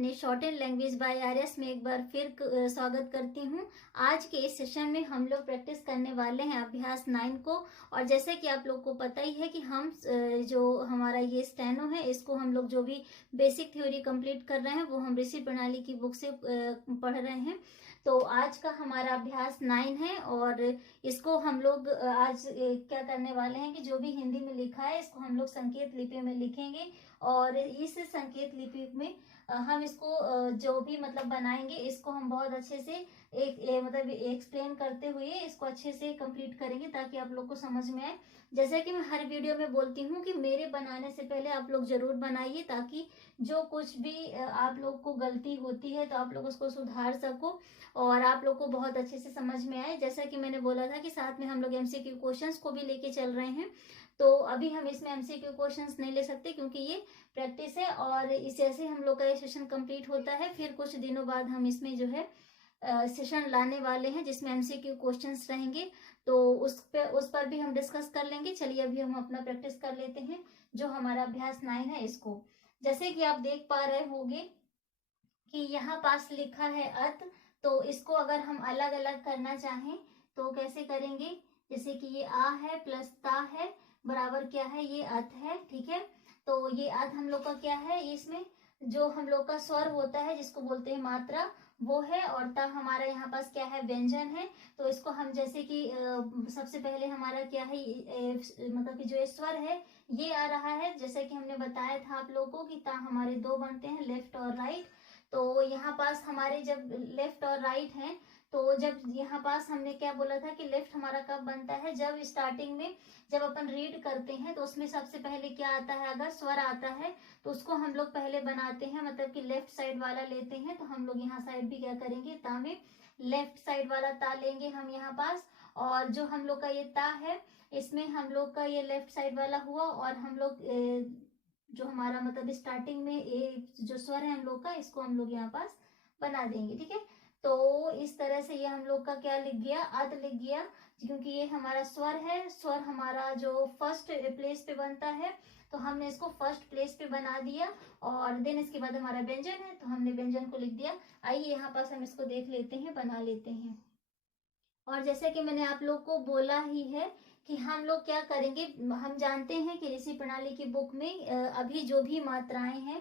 अपने short and language by आर्यस में एक बार फिर स्वागत करती हूँ। आज के इस सेशन में हम लोग प्रैक्टिस करने वाले हैं अभ्यास 9 को। और जैसे कि आप लोग को पता ही है कि हम जो हमारा ये स्टेनो है, इसको हम लोग जो भी बेसिक थ्योरी कंप्लीट कर रहे हैं वो हम ऋषि प्रणाली की बुक से पढ़ रहे हैं। तो आज का हमारा अभ्यास 9 है और इसको हम लोग आज क्या करने वाले हैं कि जो भी हिंदी में लिखा है इसको हम लोग संकेत लिपि में लिखेंगे और इस संकेत लिपि में हम इसको जो भी मतलब बनाएंगे इसको हम बहुत अच्छे से मतलब एक्सप्लेन करते हुए इसको अच्छे से कंप्लीट करेंगे ताकि आप लोग को समझ में आए। जैसे कि मैं हर वीडियो में बोलती हूँ कि मेरे बनाने से पहले आप लोग जरूर बनाइए ताकि जो कुछ भी आप लोग को गलती होती है तो आप लोग उसको सुधार सको और आप लोग को बहुत अच्छे से समझ में आए। जैसा कि मैंने बोला था कि साथ में हम लोग एमसीक्यू क्वेश्चंस को भी लेके चल रहे हैं, तो अभी हम इसमें एमसीक्यू क्वेश्चंस नहीं ले सकते क्योंकि ये प्रैक्टिस है और इस जैसे हम लोग का ये सेशन कंप्लीट होता है फिर कुछ दिनों बाद हम इसमें जो है सेशन लाने वाले हैं जिसमें एमसीक्यू क्वेश्चंस रहेंगे, तो उस पर भी हम डिस्कस कर लेंगे। चलिए अभी हम अपना प्रैक्टिस कर लेते हैं जो हमारा अभ्यास 9 है इसको। जैसे कि आप देख पा रहे होंगे कि यहाँ पास लिखा है अत, तो इसको अगर हम अलग अलग करना चाहें तो कैसे करेंगे। जैसे कि ये आ है प्लस ता है बराबर क्या है, ये अत है। ठीक है, तो ये अत हम लोग का क्या है, इसमें जो हम लोग का स्वर होता है जिसको बोलते हैं मात्रा वो है और ता हमारा यहाँ पास क्या है, व्यंजन है। तो इसको हम जैसे कि सबसे पहले हमारा क्या है, मतलब कि जो स्वर है ये आ रहा है। जैसे कि हमने बताया था आप लोगों को कि ता हमारे दो बनते हैं, लेफ्ट और राइट। तो यहाँ पास हमारे जब लेफ्ट और राइट हैं तो जब यहाँ पास हमने क्या बोला था कि लेफ्ट हमारा कब बनता है, जब स्टार्टिंग में जब अपन रीड करते हैं तो उसमें सबसे पहले क्या आता है, अगर स्वर आता है तो उसको हम लोग पहले बनाते हैं, मतलब कि लेफ्ट साइड वाला लेते हैं। तो हम लोग यहाँ साइड भी क्या करेंगे, ता में लेफ्ट साइड वाला ता लेंगे हम यहाँ पास। और जो हम लोग का ये ता है इसमें हम लोग का ये लेफ्ट साइड वाला हुआ और हम लोग जो हमारा मतलब स्टार्टिंग में ए जो स्वर है हम लोग का इसको हम लोग यहाँ पास बना देंगे। ठीक है, तो इस तरह से ये हम लोग का क्या लिख गया, अद लिख गया, क्योंकि ये हमारा स्वर है। स्वर हमारा जो फर्स्ट प्लेस पे बनता है तो हमने इसको फर्स्ट प्लेस पे बना दिया और देन इसके बाद हमारा व्यंजन है तो हमने व्यंजन को लिख दिया। आइए यहाँ पास हम इसको देख लेते हैं, बना लेते हैं। और जैसे कि मैंने आप लोग को बोला ही है कि हम लोग क्या करेंगे, हम जानते हैं कि ऋषि प्रणाली की बुक में अभी जो भी मात्राएं हैं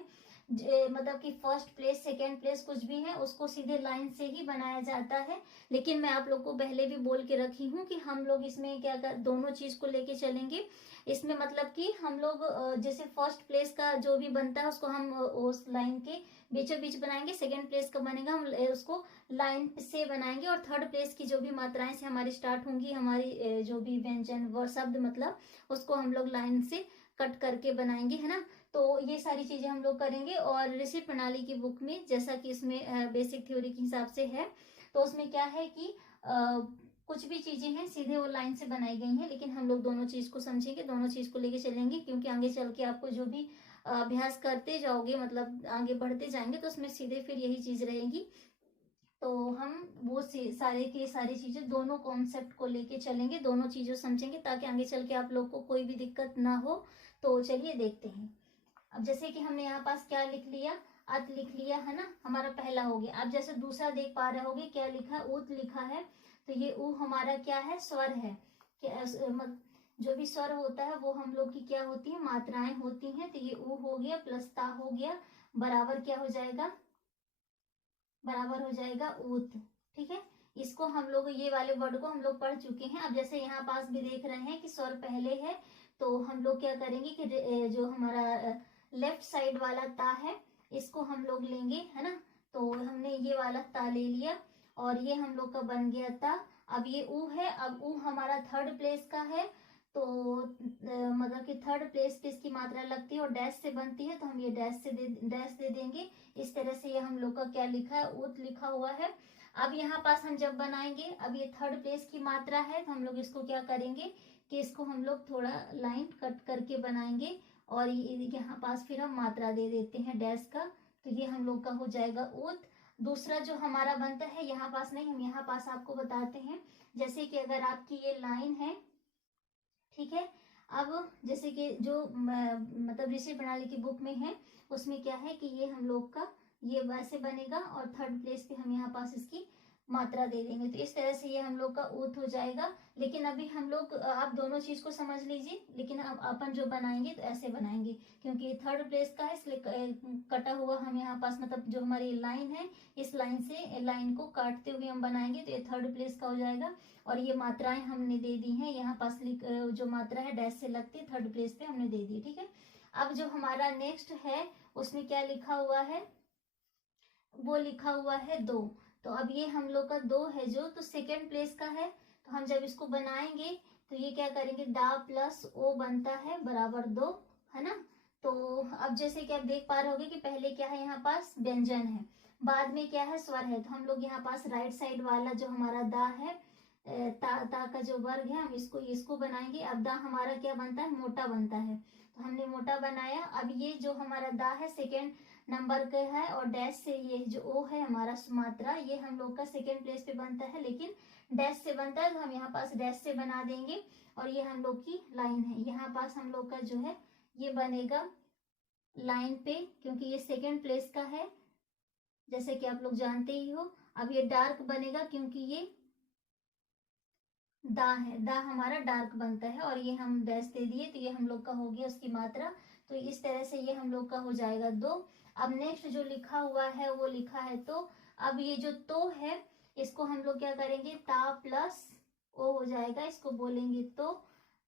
मतलब कि फर्स्ट प्लेस सेकेंड प्लेस कुछ भी है उसको सीधे लाइन से ही बनाया जाता है। लेकिन मैं आप लोग को पहले भी बोल के रखी हूँ कि हम लोग इसमें क्या कर दोनों चीज को लेके चलेंगे। इसमें मतलब कि हम लोग जैसे फर्स्ट प्लेस का जो भी बनता है उसको हम उस लाइन के बीचों बीच बनाएंगे, सेकेंड प्लेस का बनेगा हम उसको लाइन से बनाएंगे और थर्ड प्लेस की जो भी मात्राएं से हमारी स्टार्ट होंगी, हमारी जो भी व्यंजन व शब्द मतलब उसको हम लोग लाइन से कट करके बनाएंगे, है ना। तो ये सारी चीजें हम लोग करेंगे और ऋषि प्रणाली की बुक में जैसा कि इसमें बेसिक थ्योरी के हिसाब से है तो उसमें क्या है कि कुछ भी चीजें हैं सीधे वो लाइन से बनाई गई हैं, लेकिन हम लोग दोनों चीज को समझेंगे, दोनों चीज को लेके चलेंगे क्योंकि आगे चल के आपको जो भी अभ्यास करते जाओगे मतलब आगे बढ़ते जाएंगे तो उसमें सीधे फिर यही चीज रहेगी। तो हम वो सारे की सारी चीजें दोनों कॉन्सेप्ट को लेके चलेंगे, दोनों चीजों समझेंगे ताकि आगे चल के आप लोग को कोई भी दिक्कत ना हो। तो चलिए देखते हैं। अब जैसे कि हमने यहाँ पास क्या लिख लिया, अत लिख लिया, है ना, हमारा पहला हो गया। अब जैसे दूसरा देख पा रहे होगे क्या लिखा है, उत लिखा है। तो ये उ हमारा क्या है, स्वर है। जो भी स्वर होता है वो हम लोग की क्या होती है, मात्राएं होती हैं। तो ये उ हो गया प्लस ता हो गया बराबर क्या हो जाएगा, बराबर हो जाएगा उत। ठीक है, इसको हम लोग ये वाले वर्ड को हम लोग पढ़ चुके हैं। अब जैसे यहाँ पास भी देख रहे हैं कि स्वर पहले है तो हम लोग क्या करेंगे कि जो हमारा लेफ्ट साइड वाला ता है इसको हम लोग लेंगे, है ना। तो हमने ये वाला ता ले लिया और ये हम लोग का बन गया ता। अब ये उ है, अब उ हमारा थर्ड प्लेस का है तो मतलब कि थर्ड प्लेस पे इसकी मात्रा लगती है और डैश से बनती है तो हम ये डैश दे देंगे। इस तरह से ये हम लोग का क्या लिखा है, उत लिखा हुआ है। अब यहाँ पास हम जब बनाएंगे, अब ये थर्ड प्लेस की मात्रा है तो हम लोग इसको क्या करेंगे कि इसको हम लोग थोड़ा लाइन कट करके बनाएंगे और यहाँ पास फिर हम मात्रा दे देते हैं डैश का। तो ये हम लोग का हो जाएगा उत। दूसरा जो हमारा बनता है यहाँ पास नहीं, हम यहाँ पास आपको बताते हैं। जैसे कि अगर आपकी ये लाइन है, ठीक है, अब जैसे कि जो मतलब ऋषि प्रणाली की बुक में है उसमें क्या है कि ये हम लोग का ये वैसे बनेगा और थर्ड प्लेस पे हम यहाँ पास इसकी मात्रा दे देंगे। तो इस तरह से ये हम लोग का ऊत हो जाएगा। लेकिन अभी हम लोग, आप दोनों चीज को समझ लीजिए, लेकिन अब अपन जो बनाएंगे तो ऐसे बनाएंगे, क्योंकि थर्ड प्लेस का है इसलिए कटा हुआ हम यहाँ पास, मतलब जो हमारी लाइन है इस लाइन से लाइन को काटते हुए हम बनाएंगे, तो ये थर्ड प्लेस का हो जाएगा। और ये मात्राएं हमने दे दी हैं यहाँ पास, जो मात्रा है डैश से लगती है थर्ड प्लेस पे हमने दे दी, ठीक है। अब जो हमारा नेक्स्ट है उसमें क्या लिखा हुआ है, वो लिखा हुआ है 2। तो अब ये हम लोग का 2 है जो, तो सेकेंड प्लेस का है। तो हम जब इसको बनाएंगे तो ये क्या करेंगे, डा प्लस ओ बनता है बराबर 2, है ना। तो अब जैसे कि आप देख पा रहे होगे कि पहले क्या है, यहाँ पास व्यंजन है, बाद में क्या है, स्वर है। तो हम लोग यहाँ पास राइट साइड वाला जो हमारा दा है, ता का जो वर्ग है, हम इसको बनाएंगे। अब दा हमारा क्या बनता है, मोटा बनता है। तो हमने मोटा बनाया। अब ये जो हमारा दा है सेकेंड नंबर का है, और डैश से ये जो ओ है हमारा मात्रा, ये हम लोग का सेकेंड प्लेस पे बनता है, लेकिन डैश से बनता है, तो हम यहाँ पास डैश से बना देंगे। और ये हम लोग की लाइन है, यहाँ पास हम लोग का जो है ये बनेगा लाइन पे, क्योंकि ये सेकेंड प्लेस का है, जैसे कि आप लोग जानते ही हो। अब ये डार्क बनेगा क्योंकि ये दा है, दा हमारा डार्क बनता है, और ये हम डैश दे दिए, तो ये हम लोग का हो गया उसकी मात्रा। तो इस तरह से ये हम लोग का हो जाएगा 2। अब नेक्स्ट जो लिखा हुआ है वो लिखा है तो। अब ये जो तो है इसको हम लोग क्या करेंगे, ता प्लस ओ हो जाएगा, इसको बोलेंगे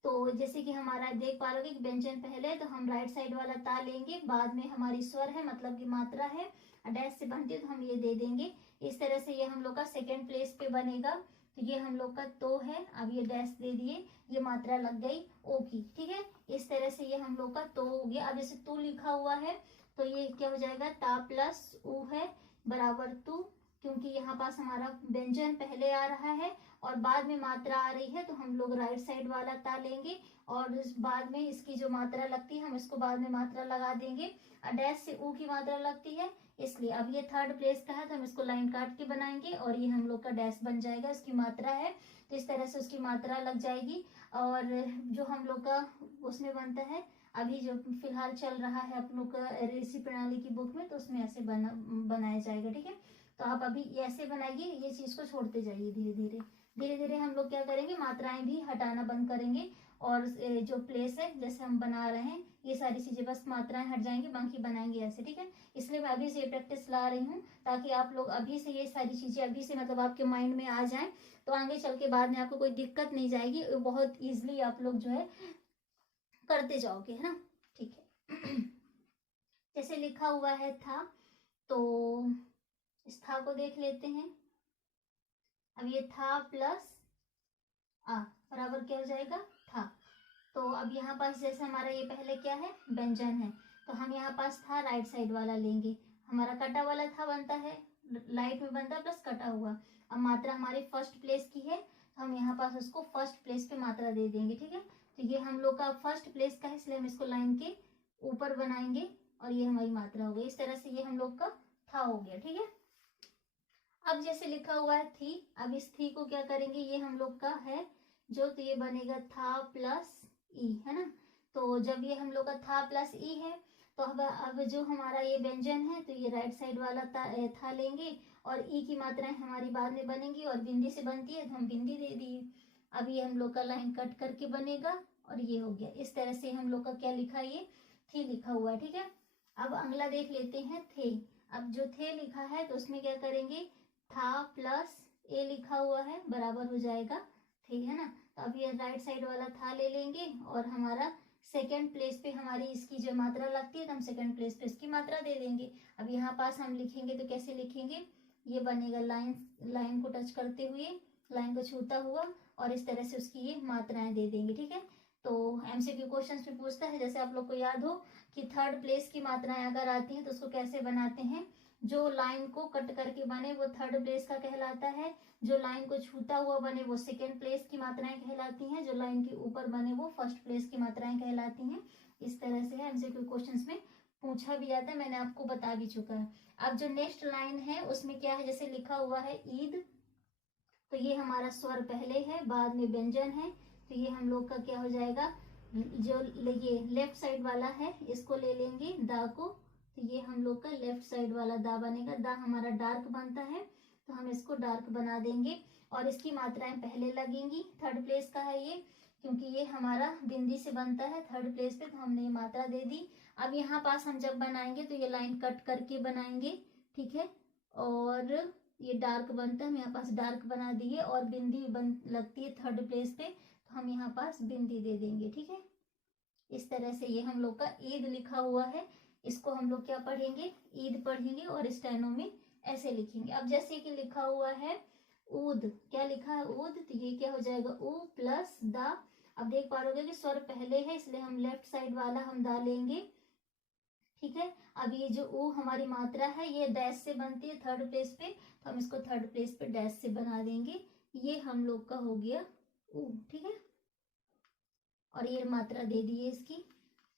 तो जैसे कि हमारा देख पा रहे कि व्यंजन पहले, तो हम राइट साइड वाला ता लेंगे, बाद में हमारी स्वर है मतलब की मात्रा है, डैश से बनती है तो हम ये दे देंगे। इस तरह से ये हम लोग का सेकेंड प्लेस पे बनेगा। तो ये हम लोग का तो है, अब ये डैश दे दिए, ये मात्रा लग गई ओ की, ठीक है। इस तरह से ये हम लोग का तो हो गया। अब जैसे तू लिखा हुआ है तो ये क्या हो जाएगा, ता प्लस ऊ है बराबर तू, क्योंकि यहाँ पास हमारा व्यंजन पहले आ रहा है और बाद में मात्रा आ रही है, तो हम लोग राइट साइड वाला ता लेंगे, और बाद में इसकी जो मात्रा लगती है हम इसको बाद में मात्रा लगा देंगे। डैश से ऊ की मात्रा लगती है, इसलिए अब ये थर्ड प्लेस का है तो हम इसको लाइन काट के बनाएंगे, और ये हम लोग का डैश बन जाएगा, उसकी मात्रा है, तो इस तरह से उसकी मात्रा लग जाएगी। और जो हम लोग का उसमें बनता है, अभी जो फिलहाल चल रहा है आप लोग का ऋषि प्रणाली की बुक में, तो उसमें ऐसे बनाया जाएगा, ठीक है। तो आप अभी ऐसे बनाइए, ये चीज को छोड़ते जाइए धीरे धीरे धीरे धीरे। हम लोग क्या करेंगे, मात्राएं भी हटाना बंद करेंगे, और जो प्लेस है जैसे हम बना रहे हैं ये सारी चीजें बस मात्राएं हट जाएंगी, बाकी बनाएंगे ऐसे, ठीक है। इसलिए मैं अभी से प्रैक्टिस ला रही हूँ, ताकि आप लोग अभी से ये सारी चीजें अभी से मतलब आपके माइंड में आ जाएं, तो आगे चल के बाद में आपको कोई दिक्कत नहीं जाएगी, बहुत इजिली आप लोग जो है करते जाओगे, है ना, ठीक है। जैसे लिखा हुआ है था, तो इस था को देख लेते हैं। अब ये था प्लस आ बराबर क्या हो जाएगा, था। तो अब यहाँ पास जैसे हमारा ये पहले क्या है, व्यंजन है, तो हम यहाँ पास था राइट साइड वाला लेंगे, हमारा कटा वाला था बनता है, लाइट में बनता है प्लस कटा हुआ। अब मात्रा हमारी फर्स्ट प्लेस की है, तो हम यहाँ पास उसको फर्स्ट प्लेस पे मात्रा दे देंगे, ठीक है। तो ये हम लोग का फर्स्ट प्लेस का है, इसलिए हम इसको लाइन के ऊपर बनाएंगे, और ये हमारी मात्रा हो गई। इस तरह से ये हम लोग का था हो गया, ठीक है। अब जैसे लिखा हुआ है थी, अब इस थी को क्या करेंगे, ये हम लोग का है जो, तो ये बनेगा था प्लस ई, है ना। तो जब ये हम लोग का था प्लस ई है, तो अब जो हमारा ये व्यंजन है, तो ये राइट साइड वाला था लेंगे, और ई की मात्राएं हमारी बाद में बनेंगी, और बिंदी से बनती है तो हम बिंदी दे दिए। अब ये हम लोग का लाइन कट करके बनेगा, और ये हो गया। इस तरह से हम लोग का क्या लिखा है, ये थी लिखा हुआ है, ठीक है। अब अगला देख लेते हैं थे। अब जो थे लिखा है तो उसमें क्या करेंगे, था प्लस ए लिखा हुआ है बराबर हो जाएगा थे, है ना। तो अब ये राइट साइड वाला था ले लेंगे, और हमारा सेकेंड प्लेस पे हमारी इसकी जो मात्रा लगती है, तो हम सेकेंड प्लेस पे इसकी मात्रा दे देंगे। अब यहाँ पास हम लिखेंगे तो कैसे लिखेंगे, ये बनेगा लाइन को टच करते हुए, लाइन को छूता हुआ, और इस तरह से उसकी ये मात्राएं दे देंगे, ठीक है। तो एमसीक्यू क्वेश्चन में पूछता है, जैसे आप लोग को याद हो कि थर्ड प्लेस की मात्राएं अगर आती हैं तो उसको कैसे बनाते हैं, जो लाइन को कट करके बने वो थर्ड प्लेस का कहलाता है, जो लाइन को छूता हुआ बने वो सेकेंड प्लेस की मात्राएं कहलाती हैं, जो लाइन के ऊपर बने वो फर्स्ट प्लेस की मात्राएं कहलाती हैं। इस तरह से है, एमसीक्यू क्वेश्चंस में पूछा भी जाता है, मैंने आपको बता भी चुका है। अब जो नेक्स्ट लाइन है उसमें क्या है, जैसे लिखा हुआ है ईद, तो ये हमारा स्वर पहले है, बाद में व्यंजन है, तो ये हम लोग का क्या हो जाएगा, जो ये लेफ्ट साइड वाला है इसको ले लेंगे दा को, तो ये हम लोग का लेफ्ट साइड वाला दा बनेगा। दा हमारा डार्क बनता है तो हम इसको डार्क बना देंगे और इसकी मात्राएं पहले लगेंगी। थर्ड प्लेस का है ये, क्योंकि ये हमारा बिंदी से बनता है थर्ड प्लेस पे, तो हमने ये मात्रा दे दी। अब यहाँ पास हम जब बनाएंगे तो ये लाइन कट करके बनाएंगे, ठीक है। और ये डार्क बनता है, हम यहाँ पास डार्क बना दिए और बिंदी लगती है थर्ड प्लेस पे, तो हम यहाँ पास बिंदी दे देंगे, ठीक है। इस तरह से ये हम लोग का ईद लिखा हुआ है। इसको हम लोग क्या पढ़ेंगे, ईद पढ़ेंगे और स्टेनो में ऐसे लिखेंगे। अब जैसे कि लिखा हुआ है ऊद, क्या लिखा है ऊद, तो ये क्या हो जाएगा ऊ प्लस दा। अब देख पा रहे कि स्वर पहले है इसलिए हम लेफ्ट साइड वाला हम दा लेंगे, ठीक है। अब ये जो ऊ हमारी मात्रा है ये डैश से बनती है थर्ड प्लेस पे, तो हम इसको थर्ड प्लेस पे डैश से बना देंगे। ये हम लोग का हो गया ऊ, ठीक है। और ये मात्रा दे दी है। इसकी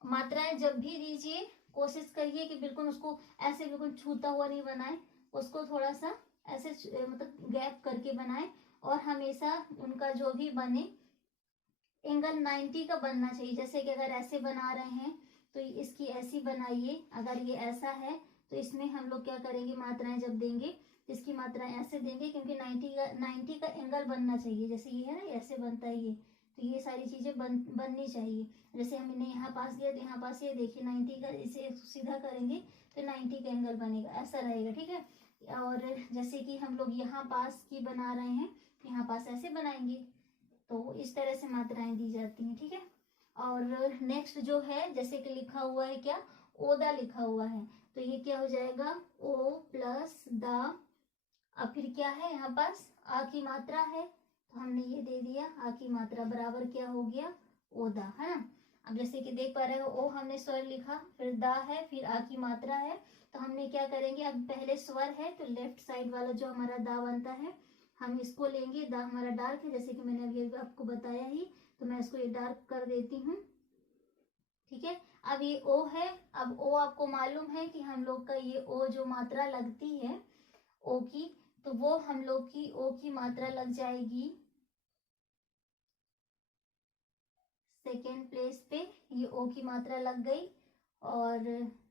मात्राएं जब भी दीजिए कोशिश करिए कि बिल्कुल उसको ऐसे बिल्कुल छूता हुआ नहीं बनाए, उसको थोड़ा सा ऐसे मतलब गैप करके बनाए। और हमेशा उनका जो भी बने एंगल 90 का बनना चाहिए। जैसे कि अगर ऐसे बना रहे हैं तो इसकी ऐसी बनाइए, अगर ये ऐसा है तो इसमें हम लोग क्या करेंगे, मात्राएं जब देंगे इसकी मात्राएं ऐसे देंगे, क्योंकि 90 का एंगल बनना चाहिए। जैसे ये है ना, ऐसे बनता है ये, तो ये सारी चीजें बननी चाहिए। जैसे हमने यहाँ पास दिया तो यहाँ पास ये देखिए 90 का, इसे सीधा करेंगे तो 90 का एंगल बनेगा, ऐसा रहेगा, ठीक है। और जैसे कि हम लोग यहाँ पास की बना रहे हैं तो यहाँ पास ऐसे बनाएंगे। तो इस तरह से मात्राएं दी जाती हैं, ठीक है। और नेक्स्ट जो है, जैसे कि लिखा हुआ है क्या, ओदा लिखा हुआ है, तो ये क्या हो जाएगा ओ प्लस दा। अब फिर क्या है यहाँ पास आ की मात्रा है, तो हमने ये दे दिया आ की मात्रा बराबर क्या हो गया ओदा, है ना। अब जैसे कि देख पा रहे हो ओ हमने स्वर लिखा, फिर दा है, फिर आ की मात्रा है, तो हमने क्या करेंगे, अब पहले स्वर है तो लेफ्ट साइड वाला जो हमारा दा बनता है हम इसको लेंगे। दा हमारा डार्क है, जैसे कि मैंने अभी आपको बताया ही, तो मैं इसको ये डार्क कर देती हूँ, ठीक है। अब ये ओ है, अब ओ आपको मालूम है कि हम लोग का ये ओ जो मात्रा लगती है ओ की, तो वो हम लोग की ओ की मात्रा लग जाएगी सेकेंड प्लेस पे, ये ओ की मात्रा लग गई। और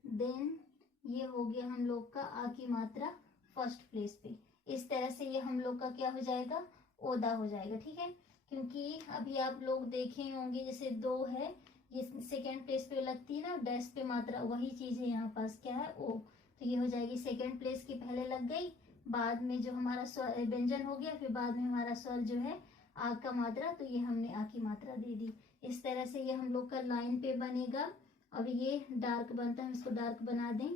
देन ये हो गया हम लोग का आ की मात्रा फर्स्ट प्लेस पे। इस तरह से ये हम लोग का क्या हो जाएगा, ओदा हो जाएगा, ठीक है। क्योंकि अभी आप लोग देखे होंगे जैसे दो है, ये सेकेंड प्लेस पे लगती है ना डैश पे मात्रा, वही चीज है यहाँ पास क्या है ओ, तो ये हो जाएगी सेकेंड प्लेस की पहले लग गई, बाद में जो हमारा स्वर व्यंजन हो गया, फिर बाद में हमारा स्वर जो है आ का मात्रा, तो ये हमने आ की मात्रा दे दी। इस तरह से ये हम लोग का लाइन पे बनेगा। अब ये डार्क बनता है, हम इसको डार्क बना दें,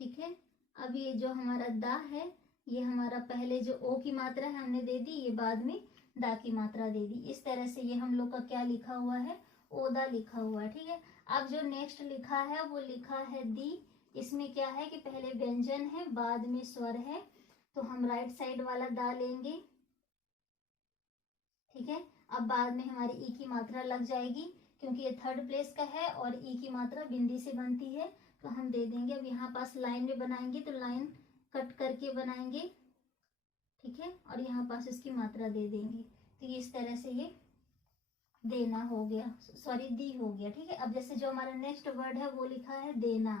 ठीक है। अब ये जो हमारा दा है, ये हमारा पहले जो ओ की मात्रा है हमने दे दी, ये बाद में दा की मात्रा दे दी। इस तरह से ये हम लोग का क्या लिखा हुआ है, ओदा लिखा हुआ है, ठीक है। अब जो नेक्स्ट लिखा है वो लिखा है दी। इसमें क्या है कि पहले व्यंजन है बाद में स्वर है, तो हम राइट साइड वाला दा लेंगे, ठीक है। अब बाद में हमारी ई की मात्रा लग जाएगी, क्योंकि ये थर्ड प्लेस का है और ई की मात्रा बिंदी से बनती है, तो हम दे देंगे। अब यहाँ पास लाइन में बनाएंगे तो लाइन कट करके बनाएंगे, ठीक है। और यहाँ पास इसकी मात्रा दे देंगे, तो ये इस तरह से ये देना हो गया, सॉरी दी हो गया, ठीक है। अब जैसे जो हमारा नेक्स्ट वर्ड है वो लिखा है देना,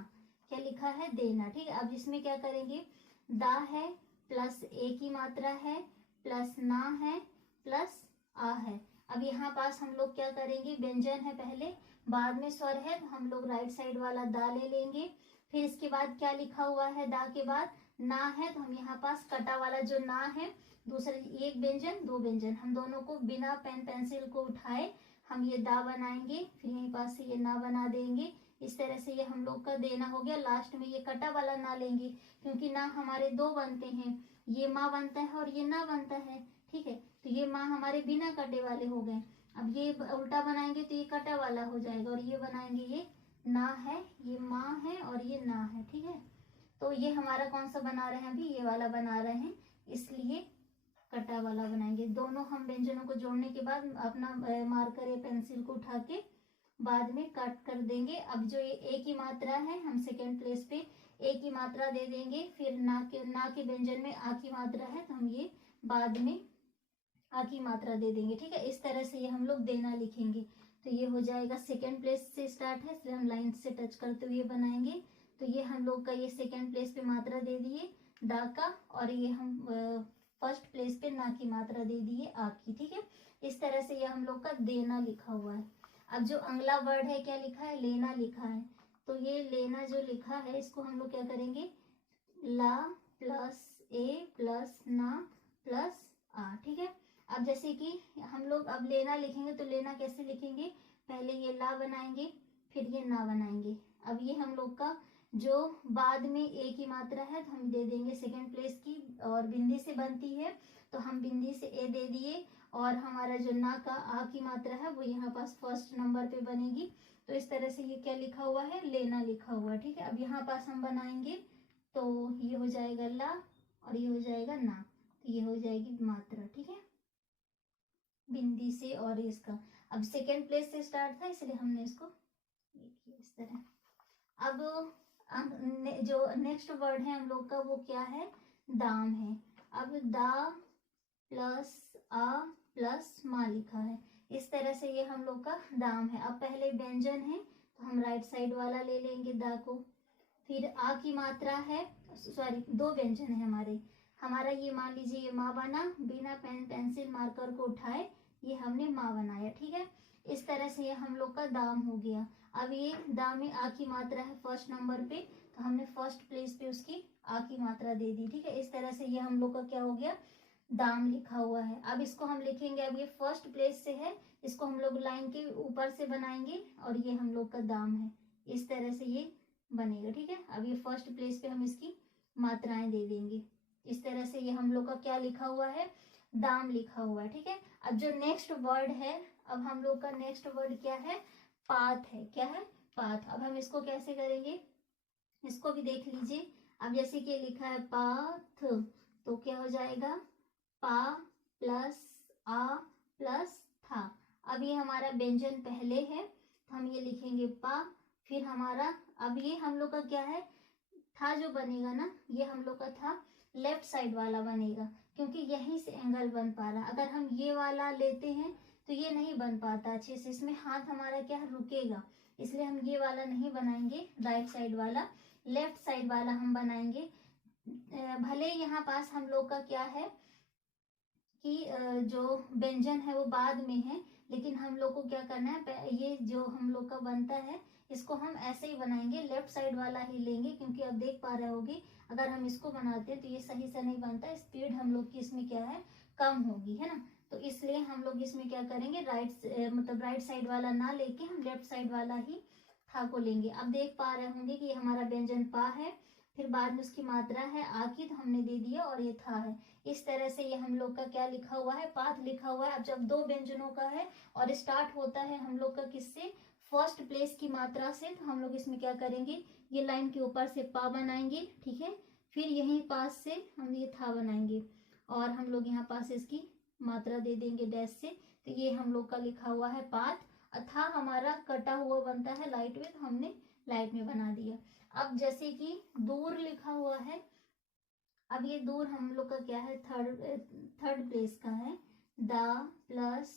क्या लिखा है देना, ठीक है। अब इसमें क्या करेंगे, दा है प्लस ए की मात्रा है प्लस ना है प्लस आ है। अब यहाँ पास हम लोग क्या करेंगे, व्यंजन है पहले बाद में स्वर है, तो हम लोग राइट साइड वाला दा ले लेंगे। फिर इसके बाद क्या लिखा हुआ है, दा के बाद ना है, तो हम यहाँ पास कटा वाला जो ना है, दूसरे एक व्यंजन दो व्यंजन, हम दोनों को बिना पेन पेंसिल को उठाए हम ये दा बनाएंगे, फिर यहीं पास से ये ना बना देंगे। इस तरह से ये हम लोग का देना हो गया। लास्ट में ये कटा वाला ना लेंगे, क्योंकि ना हमारे दो बनते हैं, ये माँ बनता है और ये ना बनता है, ठीक है। तो ये माँ हमारे बिना कटे वाले हो गए। अब ये उल्टा बनाएंगे तो ये कटा वाला हो जाएगा, और ये बनाएंगे ये ना है, ये माँ है और ये ना है, ठीक है। तो ये हमारा कौन सा बना रहे हैं, अभी ये वाला बना रहे हैं, इसलिए कटा वाला बनाएंगे। दोनों हम व्यंजनों को जोड़ने के बाद अपना मार्कर या पेंसिल को उठा के बाद में कट कर देंगे। अब जो ये ए की मात्रा है हम सेकेंड प्लेस पे ए की मात्रा दे देंगे, फिर ना के व्यंजन में आ की मात्रा है तो हम ये बाद में आ की मात्रा दे देंगे, ठीक है। इस तरह से ये हम लोग देना लिखेंगे। तो ये हो जाएगा, सेकेंड प्लेस से स्टार्ट है इसलिए हम लाइन से टच करते हुए बनाएंगे। तो ये हम लोग का ये सेकेंड प्लेस पे मात्रा दे दिए दा का, और ये हम फर्स्ट प्लेस पे ना की मात्रा दे दिए आ की। ठीक है, इस तरह से ये हम लोग का देना लिखा हुआ है। अब जो अगला वर्ड है क्या लिखा है, लेना लिखा है। तो ये लेना जो लिखा है इसको हम लोग क्या करेंगे, ला प्लस ए प्लस ना प्लस आ। ठीक है, अब जैसे कि हम लोग अब लेना लिखेंगे तो लेना कैसे लिखेंगे, पहले ये ला बनाएंगे फिर ये ना बनाएंगे। अब ये हम लोग का जो बाद में ए की मात्रा है तो हम दे देंगे सेकेंड प्लेस की, और बिंदी से बनती है तो हम बिंदी से ए दे दिए, और हमारा जो ना का आ की मात्रा है वो यहाँ पास फर्स्ट नंबर पे बनेगी। तो इस तरह से ये क्या लिखा हुआ है, लेना लिखा हुआ है। ठीक है, अब यहाँ पास हम बनाएंगे तो ये हो जाएगा ला और ये हो जाएगा ना, तो ये हो जाएगी मात्रा। ठीक है, बिंदी से और इसका, अब सेकेंड प्लेस से स्टार्ट था इसलिए हमने इसको लिखिए इस तरह। अब जो नेक्स्ट वर्ड है हम लोग का वो क्या है, दाम है। अब दा प्लस आ प्लस मा लिखा है, इस तरह से ये हम लोग का दाम है। अब पहले व्यंजन है तो हम राइट साइड वाला ले लेंगे दा को, फिर आ की मात्रा है, सॉरी दो व्यंजन है हमारा ये मान लीजिए ये माँ बना, बिना पेंसिल मार्कर को उठाए ये हमने माँ बनाया। ठीक है, इस तरह से ये हम लोग का दाम हो गया। अब ये दाम में आ की मात्रा है फर्स्ट नंबर पे, तो हमने फर्स्ट प्लेस पे उसकी आ की मात्रा दे दी। ठीक है, इस तरह से ये हम लोग का क्या हो गया, दाम लिखा हुआ है। अब इसको हम लिखेंगे, अब ये फर्स्ट प्लेस से है, इसको हम लोग लाइन के ऊपर से बनाएंगे और ये हम लोग का दाम है, इस तरह से ये बनेगा। ठीक है, अब ये फर्स्ट प्लेस पे हम इसकी मात्राएं दे देंगे, इस तरह से ये हम लोग का क्या लिखा हुआ है, दाम लिखा हुआ है। ठीक है, अब जो नेक्स्ट वर्ड है, अब हम लोग का नेक्स्ट वर्ड क्या है, पाथ है। क्या है, पाथ। अब हम इसको कैसे करेंगे, इसको भी देख लीजिए। अब जैसे कि लिखा है पाथ, तो क्या हो जाएगा, पा प्लस आ प्लस था। अब ये हमारा व्यंजन पहले है तो हम ये लिखेंगे पा, फिर हमारा अब ये हम लोग का क्या है, था जो बनेगा ना, ये हम लोग का था लेफ्ट साइड वाला बनेगा, क्योंकि यहीं से एंगल बन पा रहा। अगर हम ये वाला लेते हैं तो ये नहीं बन पाता अच्छे से, इसमें हाथ हमारा क्या रुकेगा, इसलिए हम ये वाला नहीं बनाएंगे, राइट साइड वाला, लेफ्ट साइड वाला हम बनाएंगे। भले यहाँ पास हम लोग का क्या है कि जो व्यंजन है वो बाद में है, लेकिन हम लोग को क्या करना है, ये जो हम लोग का बनता है इसको हम ऐसे ही बनाएंगे, लेफ्ट साइड वाला ही लेंगे, क्योंकि अब देख पा रहे होगी अगर हम इसको बनाते हैं तो ये सही से नहीं बनता, स्पीड हम लोग की इसमें क्या है, कम होगी, है ना। तो इसलिए हम लोग इसमें क्या करेंगे, मतलब राइट साइड वाला ना लेके हम लेफ्ट साइड वाला ही था को लेंगे। अब देख पा रहे होंगे कि हमारा व्यंजन पा है, फिर बाद में उसकी मात्रा है आ की, तो हमने दे दिया, और ये था है। इस तरह से ये हम लोग का क्या लिखा हुआ है, पाथ लिखा हुआ है। अब जब दो व्यंजनों का है और स्टार्ट होता है हम लोग का किससे, फर्स्ट प्लेस की मात्रा से, तो हम लोग इसमें क्या करेंगे, ये लाइन के ऊपर से पा बनाएंगे। ठीक है, फिर यहीं पास से हम ये था बनाएंगे, और हम लोग यहाँ पास इसकी मात्रा दे देंगे डैश से, तो ये हम लोग का लिखा हुआ है पाथ। था हमारा कटा हुआ बनता है लाइट में, तो हमने लाइट में बना दिया। अब जैसे कि दूर लिखा हुआ है, अब ये दूर हम लोग का क्या है, थर्ड प्लेस का है, दा प्लस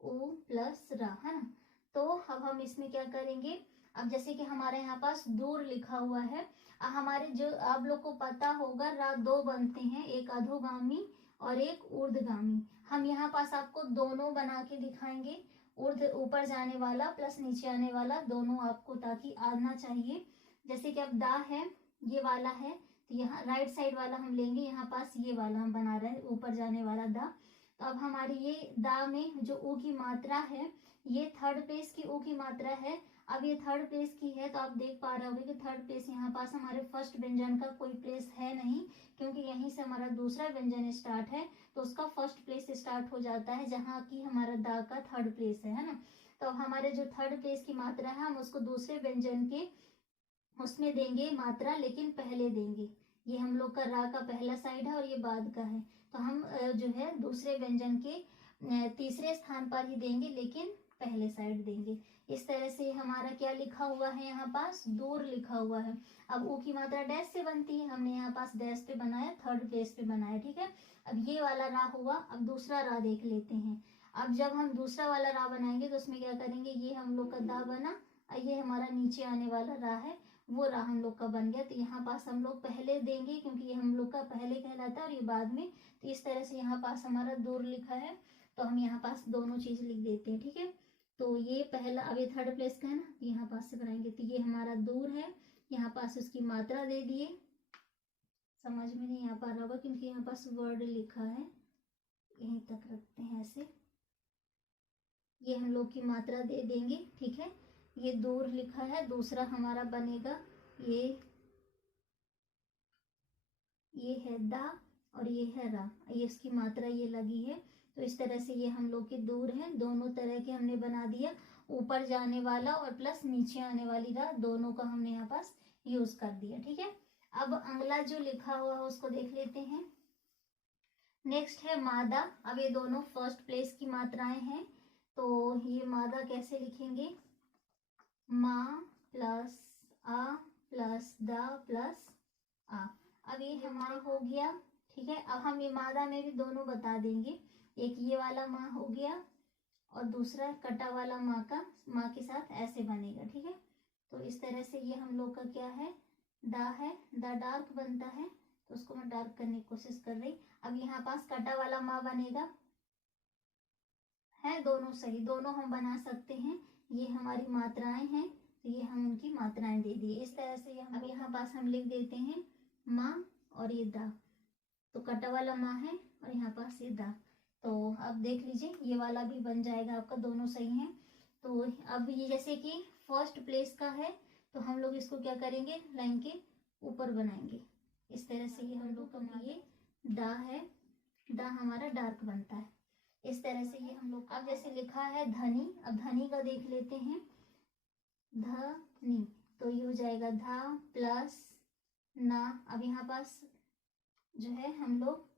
ओ प्लस रा, है ना। तो अब हम इसमें क्या करेंगे, अब जैसे कि हमारे यहाँ पास दूर लिखा हुआ है, हमारे जो आप लोग को पता होगा रा दो बनते हैं, एक अधोगामी और एक ऊर्ध्वगामी। हम यहाँ पास आपको दोनों बना के दिखाएंगे, ऊर्ध ऊपर जाने वाला प्लस नीचे आने वाला, दोनों आपको ताकि आना चाहिए। जैसे कि अब दा है, ये वाला है, तो यहाँ राइट साइड वाला हम लेंगे, यहाँ पास ये वाला हम बना रहे हैं ऊपर जाने वाला दा। तो अब हमारी ये दा में जो ऊ की मात्रा है, ये थर्ड प्लेस की ऊ की मात्रा है। अब ये थर्ड प्लेस की है, तो आप देख पा रहे होंगे कि थर्ड प्लेस यहाँ पास हमारे फर्स्ट व्यंजन का कोई प्लेस है नहीं, क्योंकि यहीं से हमारा दूसरा व्यंजन स्टार्ट है, तो उसका फर्स्ट प्लेस स्टार्ट हो जाता है जहाँ की हमारा दा का थर्ड प्लेस है ना। तो हमारे जो थर्ड प्लेस की मात्रा है हम उसको दूसरे व्यंजन के उसमें देंगे मात्रा, लेकिन पहले देंगे। ये हम लोग का रा का पहला साइड है और ये बाद का है, तो हम जो है दूसरे व्यंजन के तीसरे स्थान पर ही देंगे, लेकिन पहले साइड देंगे। इस तरह से हमारा क्या लिखा हुआ है, यहाँ पास दूर लिखा हुआ है। अब ऊ की मात्रा डैश से बनती है, हमने यहाँ पास डैश पे बनाया, थर्ड प्लेस पे बनाया। ठीक है, अब ये वाला रा हुआ। अब दूसरा रा देख लेते हैं। अब जब हम दूसरा वाला रा बनाएंगे तो उसमें क्या करेंगे, ये हम लोग का दा बना और ये हमारा नीचे आने वाला रा है, वो रा हम लोग का बन गया। तो यहाँ पास हम लोग पहले देंगे क्योंकि ये हम लोग का पहले कहलाता है और ये बाद में। तो इस तरह से यहाँ पास हमारा दूर लिखा है, तो हम यहाँ पास दोनों चीज लिख देते हैं, ठीक है। तो ये पहला, अब ये थर्ड प्लेस का है ना, तो यहाँ पास से बनाएंगे। तो ये हमारा दूर है, यहाँ पास उसकी मात्रा दे दिए। समझ में नहीं आ पा रहा होगा क्योंकि यहाँ पास वर्ड लिखा है, यहीं तक रखते हैं ऐसे। ये हम लोग की मात्रा दे देंगे, ठीक है। ये दूर लिखा है, दूसरा हमारा बनेगा ये है दा और ये है रा, ये इसकी मात्रा ये लगी है। तो इस तरह से ये हम लोग के दूर है, दोनों तरह के हमने बना दिया, ऊपर जाने वाला और प्लस नीचे आने वाली रा, दोनों का हमने यहाँ पास यूज कर दिया, ठीक है। अब अगला जो लिखा हुआ है उसको देख लेते हैं। नेक्स्ट है मादा। अब ये दोनों फर्स्ट प्लेस की मात्राएं हैं, तो ये मादा कैसे लिखेंगे, मा प्लस आ प्लस दा प्लस आ। अब ये हमारा हो गया, ठीक है। अब हम ये मादा में भी दोनों बता देंगे, एक ये वाला माँ हो गया और दूसरा कटा वाला माँ के साथ ऐसे बनेगा, ठीक है। तो इस तरह से ये हम लोग का क्या है, दा है, दा डार्क बनता है, तो उसको मैं डार्क करने की कोशिश कर रही। अब यहाँ पास कटा वाला माँ बनेगा, है दोनों सही, दोनों हम बना सकते हैं। ये हमारी मात्राएं हैं, तो ये हम उनकी मात्राएं दे दिए। इस तरह से अब यहाँ पास हम लिख देते हैं माँ और ये दा, तो कटा वाला माँ है और यहाँ पास ये दा। तो अब देख लीजिए ये वाला भी बन जाएगा आपका, दोनों सही हैं। तो अब ये जैसे कि फर्स्ट प्लेस का है, तो हम लोग इसको क्या करेंगे, लाइन के ऊपर बनाएंगे। इस तरह से ये हम लोग का ये दा है, दा हमारा डार्क बनता है। इस तरह से ये हम लोग, अब जैसे लिखा है धनी, अब धनी का देख लेते हैं, धनी, तो ये हो जाएगा धा प्लस ना। अब यहाँ पास जो है हम लोग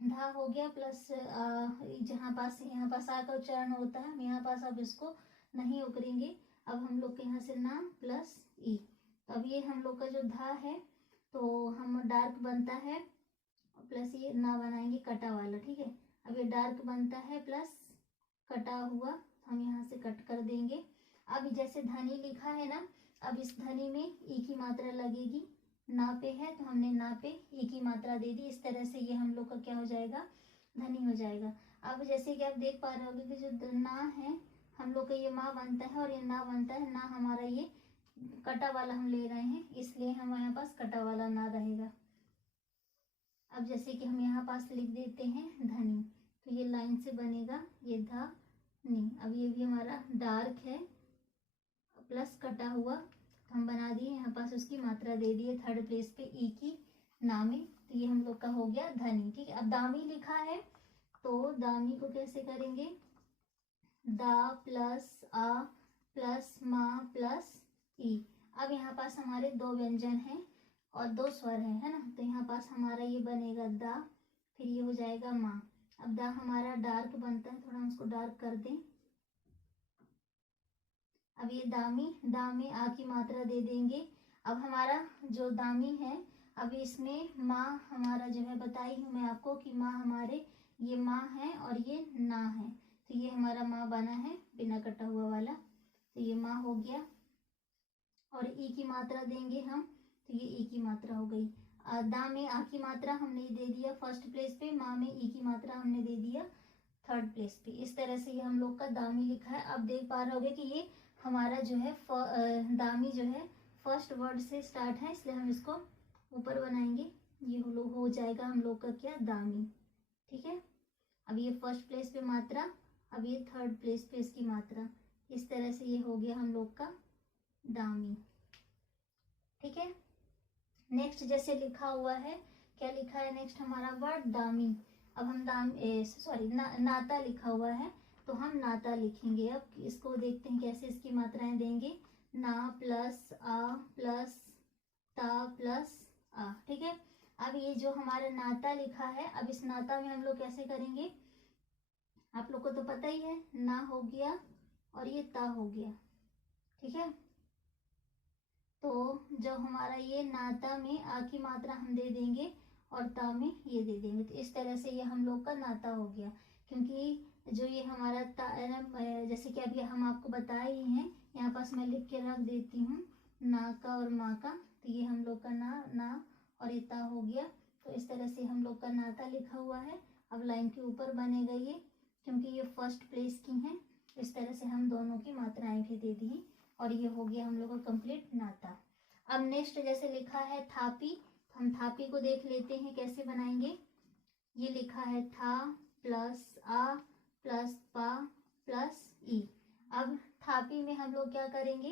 धा हो गया प्लस जहाँ पास यहाँ पास आ का उच्चारण होता है, हम यहाँ पास अब इसको नहीं उकरेंगे। अब हम लोग के यहाँ से ना प्लस ई, तो अब ये हम लोग का जो धा है तो हम डार्क बनता है प्लस ये ना बनाएंगे कटा वाला, ठीक है। अब ये डार्क बनता है प्लस कटा हुआ, हम यहाँ से कट कर देंगे। अब जैसे धनी लिखा है ना, अब इस धनी में ई की मात्रा लगेगी, ना पे है तो हमने ना पे ई की मात्रा दे दी। इस तरह से ये हम लोग का क्या हो जाएगा, धनी हो जाएगा। अब जैसे कि आप देख पा रहे होगे कि जो ना है हम लोग का ये माँ बनता है और ये ना बनता है, ना हमारा ये कटा वाला हम ले रहे हैं, इसलिए हमारे पास कटा वाला ना रहेगा। अब जैसे कि हम यहाँ पास लिख देते हैं धनी, तो ये लाइन से बनेगा ये धा नी। अब ये भी हमारा डार्क है प्लस कटा हुआ, तो हम बना दिए यहाँ पास उसकी मात्रा दे दिए थर्ड प्लेस पे ई की ना में, तो ये हम लोग का हो गया धनी, ठीक है। अब दामी लिखा है, तो दामी को कैसे करेंगे, दा प्लस आ प्लस मा प्लस ई। अब यहाँ पास हमारे दो व्यंजन हैं और दो स्वर है ना, तो यहाँ पास हमारा ये बनेगा दा, फिर ये हो जाएगा माँ। अब दा हमारा डार्क बनता है, थोड़ा हम उसको डार्क कर दें। अब ये दामी, दा में आ की मात्रा दे देंगे। अब हमारा जो दामी है, अब इसमें माँ हमारा जो है बताई हूँ मैं आपको कि माँ हमारे ये माँ है और ये ना है, तो ये हमारा माँ बना है बिना कटा हुआ वाला, तो ये माँ हो गया। और ई की मात्रा देंगे हम, तो ये ई की मात्रा हो गई। दा में आ की मात्रा हमने दे दिया फर्स्ट प्लेस पे, माँ में ई की मात्रा हमने दे दिया थर्ड प्लेस पे। इस तरह से ये हम लोग का दामी लिखा है। अब देख पा रहे होगे कि ये हमारा जो है दामी जो है फर्स्ट वर्ड से स्टार्ट है, इसलिए हम इसको ऊपर बनाएंगे, ये हो जाएगा हम लोग का क्या, दामी, ठीक है। अब ये फर्स्ट प्लेस पे मात्रा, अब ये थर्ड प्लेस पे इसकी मात्रा, इस तरह से ये हो गया हम लोग का दामी, ठीक है। नेक्स्ट जैसे लिखा हुआ है, क्या लिखा है नेक्स्ट हमारा वर्ड, दामी। अब हम नाता लिखा हुआ है, तो हम नाता लिखेंगे। अब इसको देखते हैं कैसे इसकी मात्राएं देंगे, ना प्लस आ प्लस ता प्लस आ, ठीक है। अब ये जो हमारा नाता लिखा है, अब इस नाता में हम लोग कैसे करेंगे, आप लोग को तो पता ही है, ना हो गया और ये ता हो गया, ठीक है। तो जो हमारा ये नाता में आ की मात्रा हम दे देंगे और ता में ये दे देंगे, तो इस तरह से ये हम लोग का नाता हो गया। क्योंकि जो ये हमारा जैसे कि अभी हम आपको बता ही हैं, यहाँ पास मैं लिख के रख देती हूँ ना का और माँ का। तो ये हम लोग का ना और ये ता हो गया। तो इस तरह से हम लोग का नाता लिखा हुआ है। अब लाइन के ऊपर बनेगा ये, क्योंकि ये फर्स्ट प्लेस की हैं। इस तरह से हम दोनों की मात्राएं भी दे दी और ये हो गया हम लोग का कंप्लीट नाता। अब नेक्स्ट जैसे लिखा है थापी, तो हम थापी को देख लेते हैं कैसे बनाएंगे। ये लिखा है था प्लस आ प्लस पा प्लस ई। अब थापी में हम लोग क्या करेंगे,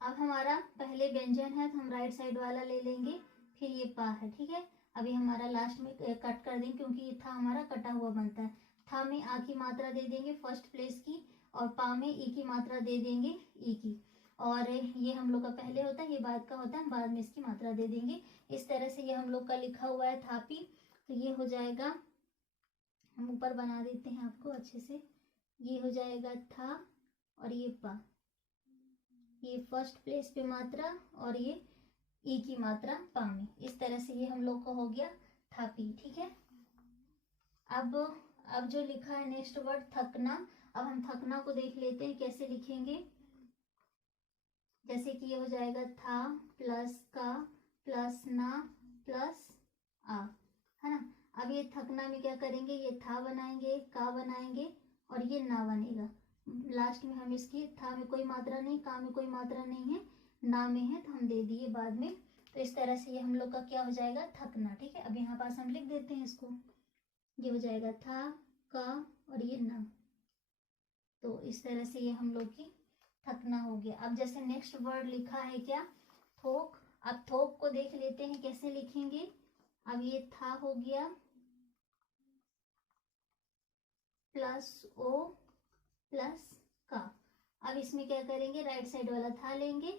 अब हमारा पहले व्यंजन है तो हम राइट साइड वाला ले लेंगे, फिर ये पा है, ठीक है। अभी हमारा लास्ट में कट कर देंगे, क्योंकि ये था हमारा कटा हुआ बनता है। था में आ की मात्रा दे देंगे फर्स्ट प्लेस की, और पा में ई की मात्रा दे देंगे ई की। और ये हम लोग का पहले होता है, ये बाद का होता है, हम बाद में इसकी मात्रा दे देंगे। इस तरह से ये हम लोग का लिखा हुआ है थापी। तो ये हो जाएगा, हम ऊपर बना देते हैं आपको अच्छे से। ये हो जाएगा था और ये पा, ये फर्स्ट प्लेस पे मात्रा और ये ई की मात्रा पा में। इस तरह से ये हम लोग को हो गया थापी, ठीक है। अब जो लिखा है नेक्स्ट वर्ड थकना। अब हम थकना को देख लेते हैं कैसे लिखेंगे। जैसे कि ये हो जाएगा था प्लस का प्लस ना प्लस आ, है ना। अब ये थकना में क्या करेंगे, ये था बनाएंगे, का बनाएंगे और ये ना बनेगा। लास्ट में हम इसकी था में कोई मात्रा नहीं, का में कोई मात्रा नहीं है, ना में है, तो हम दे दिए बाद में। तो इस तरह से ये हम लोग का क्या हो जाएगा थकना, ठीक है। अब यहाँ पास हम लिख देते हैं इसको। ये हो जाएगा था का और ये ना। तो इस तरह से ये हम लोग की थकना हो गया। अब जैसे नेक्स्ट वर्ड लिखा है क्या, थोक। अब थोक को देख लेते हैं कैसे लिखेंगे। अब ये था हो गया प्लस ओ प्लस का। अब इसमें क्या करेंगे, राइट साइड वाला था लेंगे।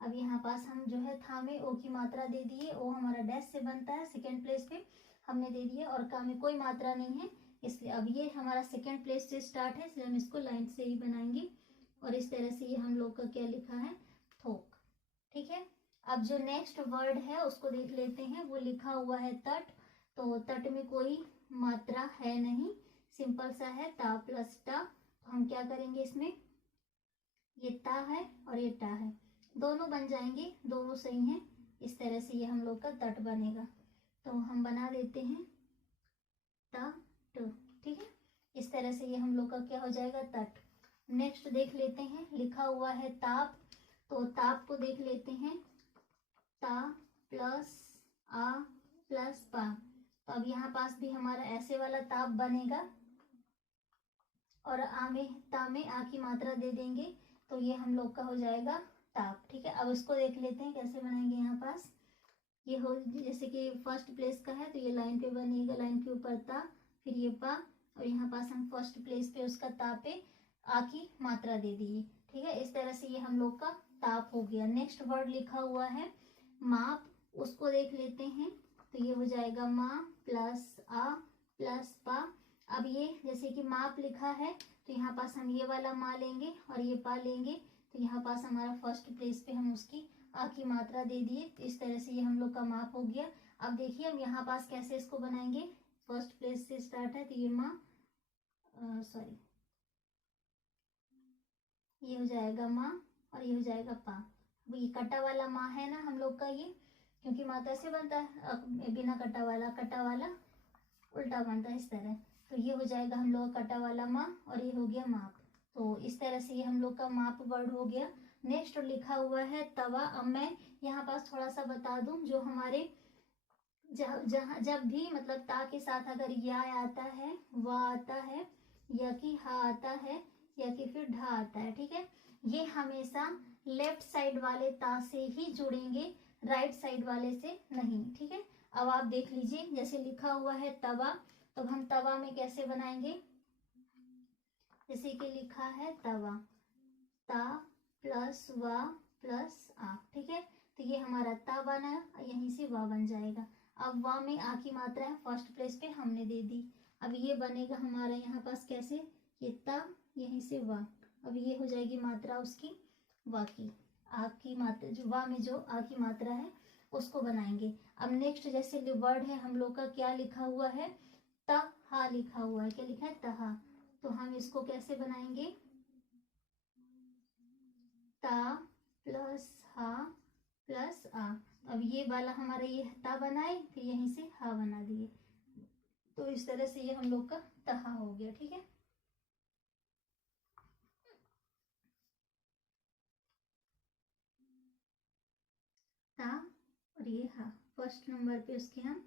अब यहाँ पास हम जो है था में ओ की मात्रा दे दिए, ओ हमारा डैश से बनता है, सेकेंड प्लेस पे हमने दे दिया, और का में कोई मात्रा नहीं है, इसलिए अब ये हमारा सेकेंड प्लेस से स्टार्ट है, इसलिए हम इसको लाइन से ही बनाएंगे। और इस तरह से ये हम लोग का क्या लिखा है थोक, ठीक है। अब जो नेक्स्ट वर्ड है उसको देख लेते हैं। वो लिखा हुआ है तट। तो तट में कोई मात्रा है नहीं, सिंपल सा है ता प्लस टा। तो हम क्या करेंगे, इसमें ये ता है और ये टा है, दोनों बन जाएंगे, दोनों सही हैं। इस तरह से ये हम लोग का तट बनेगा। तो हम बना देते हैं ता ट, ठीक है। इस तरह से ये हम लोग का क्या हो जाएगा तट। नेक्स्ट देख लेते हैं, लिखा हुआ है ताप। तो ताप को देख लेते हैं, ता प्लस आ प्लस पा। तो अब यहाँ पास भी हमारा ऐसे वाला ताप बनेगा, और आ में ता में आ की मात्रा दे देंगे, तो ये हम लोग का हो जाएगा ताप, ठीक है। अब इसको देख लेते हैं कैसे बनाएंगे। यहाँ पास ये हो, जैसे कि फर्स्ट प्लेस का है तो ये लाइन पे बनेगा, लाइन के ऊपर ता, फिर ये पा, और यहाँ पास हम फर्स्ट प्लेस पे उसका ता पे आ की मात्रा दे दिए, ठीक है। इस तरह से ये हम लोग का ताप हो गया। नेक्स्ट वर्ड लिखा हुआ है माप, उसको देख लेते हैं। तो ये हो जाएगा मा प्लस आ प्लस पा। अब ये जैसे कि माप लिखा है, तो यहाँ पास हम ये वाला मा लेंगे और ये पा लेंगे, तो यहाँ पास हमारा फर्स्ट प्लेस पे हम उसकी आ की मात्रा दे दिए। इस तरह से ये हम लोग का माप हो गया। अब देखिए हम यहाँ पास कैसे इसको बनाएंगे। फर्स्ट प्लेस से स्टार्ट है, तो ये मा सॉरी ये हो जाएगा मा और ये हो जाएगा पा। अब ये कटा वाला मा है ना हम लोग का, ये क्योंकि मात्रा से बनता है, बिना कटा वाला उल्टा बनता है इस तरह। तो ये हो जाएगा हम लोग का कटा वाला मा और ये हो गया माप। तो इस तरह से ये हम लोग का माप वर्ड हो गया। नेक्स्ट लिखा हुआ है तवा। अब मैं यहाँ पास थोड़ा सा बता दूं, जो हमारे जहाँ जब भी मतलब ता के साथ अगर या आता है, वा आता है, या कि हा आता है, या कि फिर ढा आता है, ठीक है, ये हमेशा लेफ्ट साइड वाले ता से ही जुड़ेंगे, राइट साइड वाले से नहीं, ठीक है। अब आप देख लीजिए, जैसे लिखा हुआ है तवा, तो हम तवा में कैसे बनाएंगे। जैसे कि लिखा है तवा, ता प्लस वा प्लस आ, ठीक है। तो ये हमारा ता बना, यहीं से वा बन जाएगा। अब वा में आ की मात्रा है, फर्स्ट प्लेस पे हमने दे दी। अब ये बनेगा हमारा यहाँ पास कैसे, ये ता यहीं से वा। अब ये हो जाएगी मात्रा उसकी वा की, आ की मात्रा, जो वा में जो आ की मात्रा है उसको बनाएंगे। अब नेक्स्ट जैसे वर्ड है हम लोग का क्या लिखा हुआ है, त हा लिखा हुआ है, क्या लिखा है, तहा। तो हम इसको कैसे बनाएंगे, ता प्लस हा प्लस आ। अब ये वाला हमारा ये ता बनाए, फिर यहीं से हा बना दिए, तो इस तरह से ये हम लोग का तहा हो गया। ठीक है, ता और ये हा, फर्स्ट नंबर पे उसके हम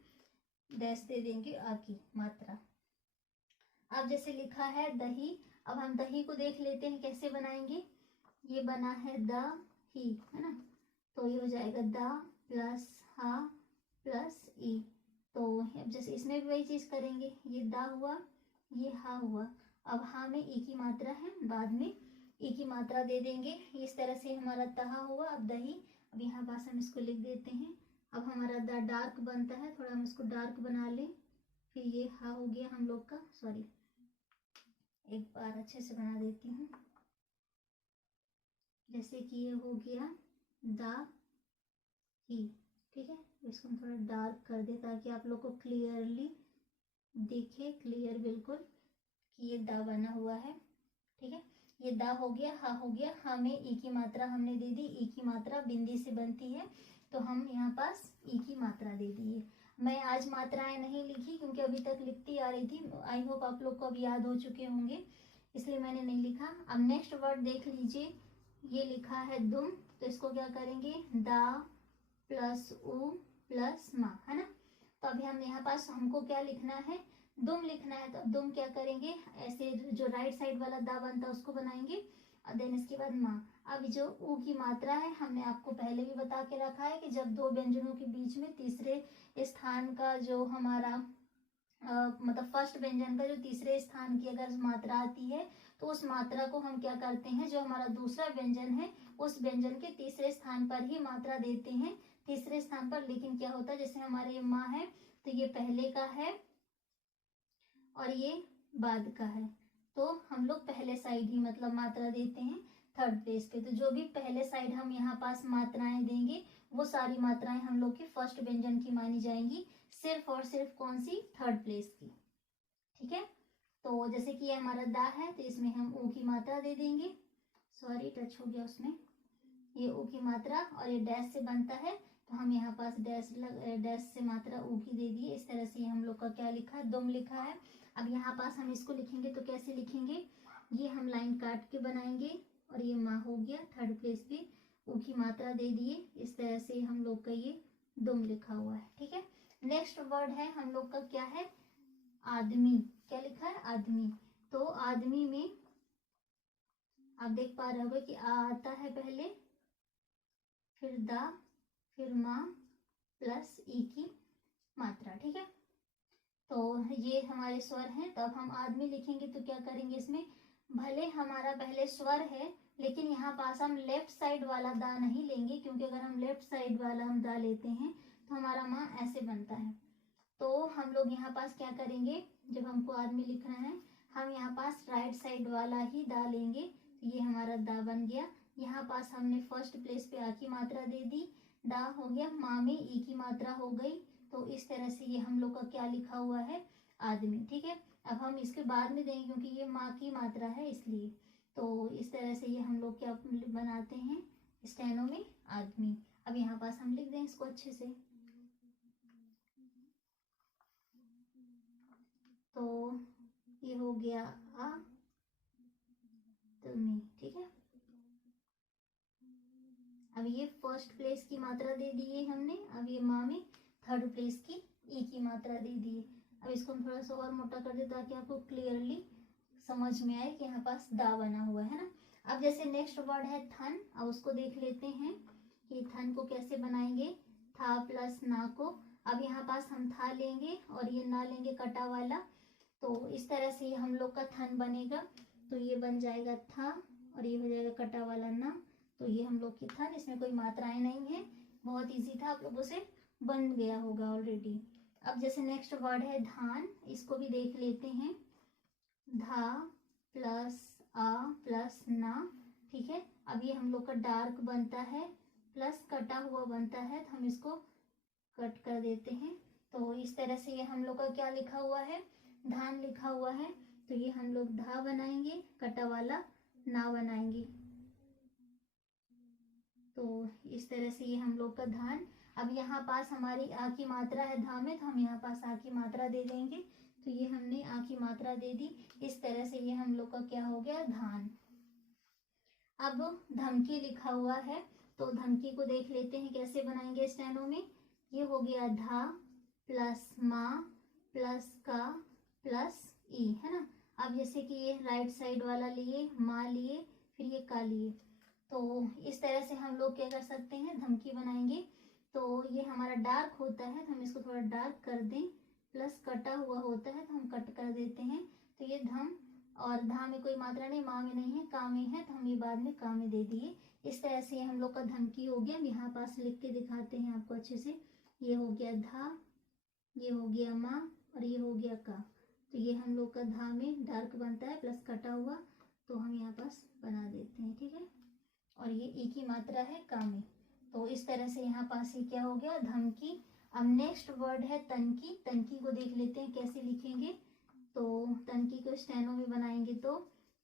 डैश दे देंगे आ की मात्रा। अब जैसे लिखा है दही, अब हम दही को देख लेते हैं कैसे बनाएंगे। ये बना है द ही, है ना, तो ये हो जाएगा द प्लस हा प्लस ई। तो अब जैसे इसमें भी वही चीज करेंगे, ये दा हुआ, ये हा हुआ। अब हा में ई की मात्रा है, बाद में ई की मात्रा दे देंगे। इस तरह से हमारा तहा हुआ। अब दही, अब यहाँ पास हम इसको लिख देते हैं। अब हमारा द डार्क बनता है, थोड़ा हम इसको डार्क बना लें। फिर ये हा हो गया हम लोग का, सॉरी एक बार अच्छे से बना देती हूँ। जैसे कि ये हो गया दा ही। ठीक है, इसको हम थोड़ा डार्क कर दे ताकि आप लोग को क्लियरली दिखे, क्लियर बिल्कुल कि ये दा बना हुआ है। ठीक है, ये दा हो गया, हा हो गया। हा में ई की मात्रा हमने दे दी, ई की मात्रा बिंदी से बनती है, तो हम यहाँ पास ई की मात्रा दे दिए। मैं आज मात्राएं नहीं लिखी क्योंकि अभी तक लिखती आ रही थी, आई होप आप लोग को अब याद हो चुके होंगे, इसलिए मैंने नहीं लिखा। अब नेक्स्ट वर्ड देख लीजिए, ये लिखा है दुम, तो इसको क्या करेंगे, दा प्लस उ प्लस मा, है ना। तो अभी हम यहाँ पास हमको क्या लिखना है, दुम लिखना है। तो अब दुम क्या करेंगे, ऐसे जो राइट साइड वाला दा बनता है उसको बनाएंगे, और देन इसके बाद माँ। अब जो ऊ की मात्रा है, हमने आपको पहले भी बता के रखा है कि जब दो व्यंजनों के बीच में तीसरे स्थान का जो हमारा मतलब फर्स्ट व्यंजन का जो तीसरे स्थान की अगर मात्रा आती है, तो उस मात्रा को हम क्या करते हैं, जो हमारा दूसरा व्यंजन है उस व्यंजन के तीसरे स्थान पर ही मात्रा देते हैं, तीसरे स्थान पर। लेकिन क्या होता है, जैसे हमारे ये माँ है, तो ये पहले का है और ये बाद का है, तो हम लोग पहले साइड ही मतलब मात्रा देते हैं थर्ड प्लेस पे। तो जो भी पहले साइड हम यहाँ पास मात्राएं देंगे, वो सारी मात्राएं हम लोग के फर्स्ट व्यंजन की मानी जाएंगी, सिर्फ और सिर्फ कौन सी, थर्ड प्लेस की। ठीक है, तो जैसे कि ये हमारा दा है, तो इसमें हम ऊ की मात्रा दे देंगे, सॉरी टच हो गया उसमें, ये ऊ की मात्रा, और ये डैश से बनता है, तो हम यहाँ पास डैश से मात्रा ऊ की दे दिए। इस तरह से हम लोग का क्या लिखा है, दुम लिखा है। अब यहाँ पास हम इसको लिखेंगे तो कैसे लिखेंगे, ये हम लाइन काट के बनाएंगे, और ये माँ हो गया, थर्ड प्लेस पे ऊ की मात्रा दे दिए। इस तरह से हम लोग का ये दुम लिखा हुआ है। ठीक है, नेक्स्ट वर्ड है हम लोग का क्या है, आदमी। क्या लिखा है, आदमी। तो आदमी में आप देख पा रहे होगे कि आ आता है पहले, फिर दा, फिर माँ प्लस ई की मात्रा। ठीक है, तो ये हमारे स्वर हैं। तो अब हम आदमी लिखेंगे तो क्या करेंगे, इसमें भले हमारा पहले स्वर है, लेकिन यहाँ पास हम लेफ्ट साइड वाला दा नहीं लेंगे, क्योंकि अगर हम लेफ्ट साइड वाला हम दा लेते हैं तो हमारा माँ ऐसे बनता है। तो हम लोग यहाँ पास क्या करेंगे, जब हमको आदमी लिखना है, हम यहाँ पास राइट साइड वाला ही दा लेंगे। तो ये हमारा दा बन गया। यहाँ पास हमने फर्स्ट प्लेस पे आ की मात्रा दे दी, दा हो गया, माँ में ई की मात्रा हो गई। तो इस तरह से ये हम लोग का क्या लिखा हुआ है, आदमी। ठीक है, अब हम इसके बाद में देंगे क्योंकि ये माँ की मात्रा है इसलिए। तो इस तरह से ये हम लोग क्या बनाते हैं स्टेनो में, आदमी। अब यहाँ पास हम लिख दें इसको अच्छे से, तो ये हो गया आ तुमी। ठीक है, अब ये फर्स्ट प्लेस की मात्रा दे दी है हमने। अब ये माँ में थर्ड प्लेस की ई की मात्रा दे दी है। अब इसको हम थोड़ा सा और मोटा कर दे ताकि आपको क्लियरली समझ में आए कि यहाँ पास दा बना हुआ है ना। अब जैसे नेक्स्ट वर्ड है थन, अब उसको देख लेते हैं कि थन को कैसे बनाएंगे, था प्लस ना को। अब यहाँ पास हम था लेंगे और ये ना लेंगे कटा वाला, तो इस तरह से हम लोग का थन बनेगा। तो ये बन जाएगा था और ये हो जाएगा कटा वाला ना। तो ये हम लोग की थन, इसमें कोई मात्राएं नहीं है, बहुत इजी था, आप लोगों से बन गया होगा ऑलरेडी। अब जैसे नेक्स्ट वर्ड है धान, इसको भी देख लेते हैं, धा प्लस आ प्लस ना। ठीक है, अब ये हम लोग का डार्क बनता है प्लस कटा हुआ बनता है, तो हम इसको कट कर देते हैं। तो इस तरह से ये हम लोग का क्या लिखा हुआ है, धान लिखा हुआ है तो ये हम लोग धा बनाएंगे, कटा वाला ना बनाएंगे। तो इस तरह से ये हम लोग का धान। अब यहाँ पास हमारी आ की मात्रा है धा में, तो हम यहाँ पास आ की मात्रा दे देंगे। तो ये हमने आ की मात्रा दे दी। इस तरह से ये हम लोग का क्या हो गया, धान। अब धमकी लिखा हुआ है तो धमकी को देख लेते हैं कैसे बनाएंगे स्टेनो में। ये हो गया धा प्लस मा प्लस का प्लस ई, है ना। अब जैसे कि ये राइट साइड वाला लिए, माँ लिए, फिर ये का लिए, तो इस तरह से हम लोग क्या कर सकते हैं, धमकी बनाएंगे। तो ये हमारा डार्क होता है तो हम इसको थोड़ा डार्क कर दें, प्लस कटा हुआ होता है तो हम कट कर देते हैं। तो ये धम, और धा में कोई मात्रा नहीं, माँ में नहीं है, का में है, तो हम ये बाद में का में दे दिए। इस तरह से हम लोग का धमकी हो गया। यहाँ पास लिख के दिखाते हैं आपको अच्छे से। ये हो गया धा, ये हो गया माँ, और ये हो गया का। तो ये हम लोग का धा में डार्क बनता है प्लस कटा हुआ, तो हम यहाँ पास बना देते हैं, ठीक है। और ये ई की मात्रा है का में। तो इस तरह से यहाँ पास ये क्या हो गया, धमकी। अब नेक्स्ट वर्ड है तनकी। तनकी को देख लेते हैं कैसे लिखेंगे। तो तनकी को स्टेनो में बनाएंगे तो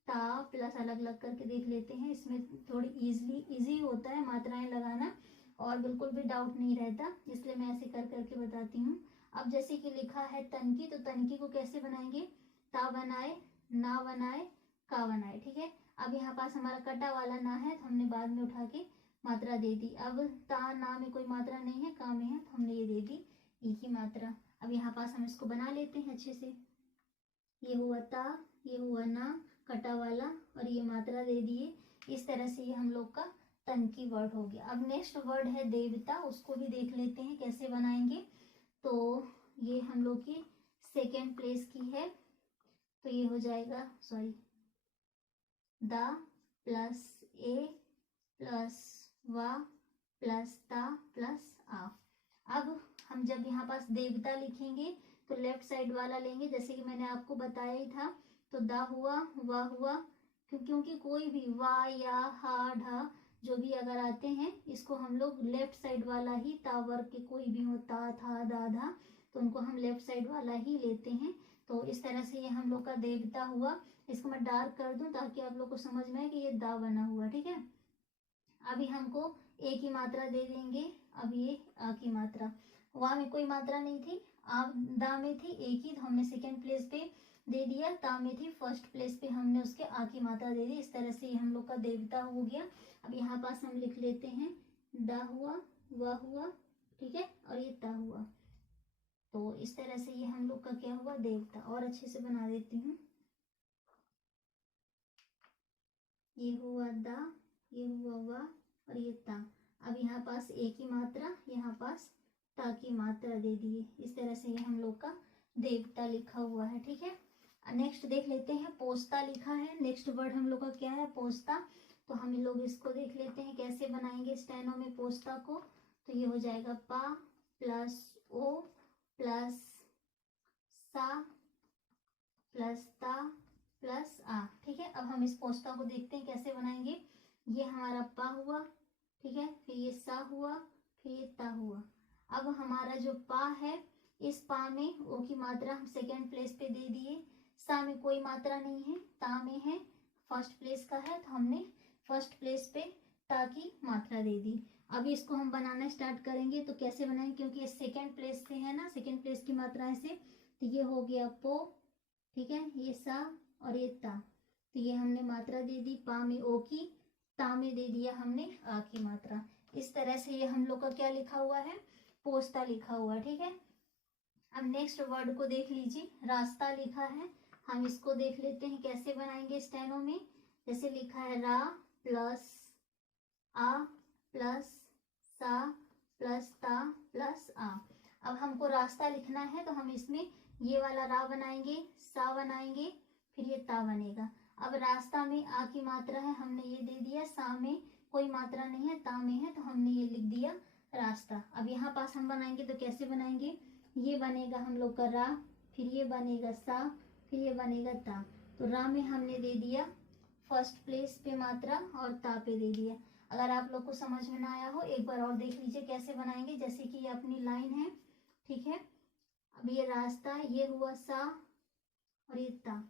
ता प्लस अलग अलग करके देख लेते हैं। इसमें थोड़ी इजी होता है मात्राएं लगाना और बिल्कुल भी डाउट नहीं रहता, इसलिए मैं ऐसे कर करके बताती हूँ। अब जैसे कि लिखा है तनकी, तो तनकी को कैसे बनाएंगे, ता बनाए, ना बनाए, का बनाए, ठीक है। अब यहाँ पास हमारा कटा वाला ना है तो हमने बाद में उठा के मात्रा दे दी। अब ता ना में कोई मात्रा नहीं है, का में है, तो हमने ये दे दी ई की मात्रा। अब यहाँ पास हम इसको बना लेते हैं अच्छे से। ये हुआ ता, ये हुआ ना, कटा वाला, और ये मात्रा दे दिए। इस तरह से ये हम लोग का तनकी वर्ड हो गया। अब नेक्स्ट वर्ड है देवता, उसको भी देख लेते हैं कैसे बनाएंगे। तो ये हम लोग की सेकेंड प्लेस की है, तो ये हो जाएगा, सॉरी, दा प्लस ए प्लस वा प्लस ता प्लस आ। अब हम जब यहाँ पास देवता लिखेंगे तो लेफ्ट साइड वाला लेंगे, जैसे कि मैंने आपको बताया ही था। तो दा हुआ, वा हुआ, क्योंकि कोई भी वा या हा ढा जो भी अगर आते हैं, इसको हम लोग लेफ्ट साइड वाला ही, ता वर्ग के कोई भी हो, ता था दा धा, तो उनको हम लेफ्ट साइड वाला ही लेते हैं। तो इस तरह से ये हम लोग का देवता हुआ। इसको मैं डार्क कर दूं ताकि आप लोग को समझ में आए कि ये दा बना हुआ, ठीक है। अभी हमको ए की मात्रा दे देंगे। अब ये आ की मात्रा, वा में कोई मात्रा नहीं थी, आ दा में थी ए की, तो हमने सेकेंड प्लेस पे दे दिया। ता में थी फर्स्ट प्लेस पे, हमने उसके आ की मात्रा दे दी। इस तरह से हम लोग का देवता हो गया। अब यहाँ पास हम लिख लेते हैं दा हुआ, वा हुआ, ठीक है, और ये ता हुआ। तो इस तरह से ये हम लोग का क्या हुआ, देवता। और अच्छे से बना देती हूँ। ये हुआ दा, ये हुआ वा, और ये ता। अब यहाँ पास ए की मात्रा, यहाँ पास ता की मात्रा दे दिए। इस तरह से ये हम लोग का देवता लिखा हुआ है, ठीक है। नेक्स्ट देख लेते हैं, पोस्ता लिखा है। नेक्स्ट वर्ड हम लोग का क्या है, पोस्ता। तो हम लोग इसको देख लेते हैं कैसे बनाएंगे स्टेनो में पोस्ता को। तो ये हो जाएगा पा प्लस ओ प्लस सा प्लस ता प्लस आ, ठीक है। अब हम इस पोस्ता को देखते हैं कैसे बनाएंगे। ये हमारा पा हुआ, ठीक है, फिर ये सा हुआ, फिर ये ता हुआ। अब हमारा जो पा है, इस पा में ओ की मात्रा हम सेकेंड प्लेस पे दे दिए। सा में कोई मात्रा नहीं है, ता में है, फर्स्ट प्लेस का है, तो हमने फर्स्ट प्लेस पे ता की मात्रा दे दी। अब इसको हम बनाना स्टार्ट करेंगे। तो कैसे बनाएंगे, क्योंकि ये सेकेंड प्लेस से है ना, सेकेंड प्लेस की मात्रा से। तो ये हो गया पो, ठीक है, ये सा और ये ता। तो ये हमने मात्रा दे दी पा में ओ की, ता में दे दिया हमने आ की मात्रा। इस तरह से ये हम लोग का क्या लिखा हुआ है, पोस्ता लिखा हुआ है, ठीक है। अब नेक्स्ट वर्ड को देख लीजिए, रास्ता लिखा है। हम इसको देख लेते हैं कैसे बनाएंगे स्टेनो में। जैसे लिखा है रा प्लस आ प्लस सा प्लस ता प्लस आ। अब हमको रास्ता लिखना है तो हम इसमें ये वाला रा बनाएंगे, सा बनाएंगे, फिर ये ता बनेगा। अब रास्ता में आ की मात्रा है, हमने ये दे दिया। सा में कोई मात्रा नहीं है, ता में है, तो हमने ये लिख दिया रास्ता। अब यहाँ पास हम बनाएंगे तो कैसे बनाएंगे, ये बनेगा हम लोग का रा, फिर ये बनेगा सा, फिर ये बनेगा ता। तो रा में हमने दे दिया फर्स्ट प्लेस पे मात्रा और ता पे दे दिया। अगर आप लोग को समझ में ना आया हो, एक बार और देख लीजिए कैसे बनाएंगे। जैसे कि ये अपनी लाइन है, ठीक है। अब ये रास्ता, ये हुआ सा, और ये ता,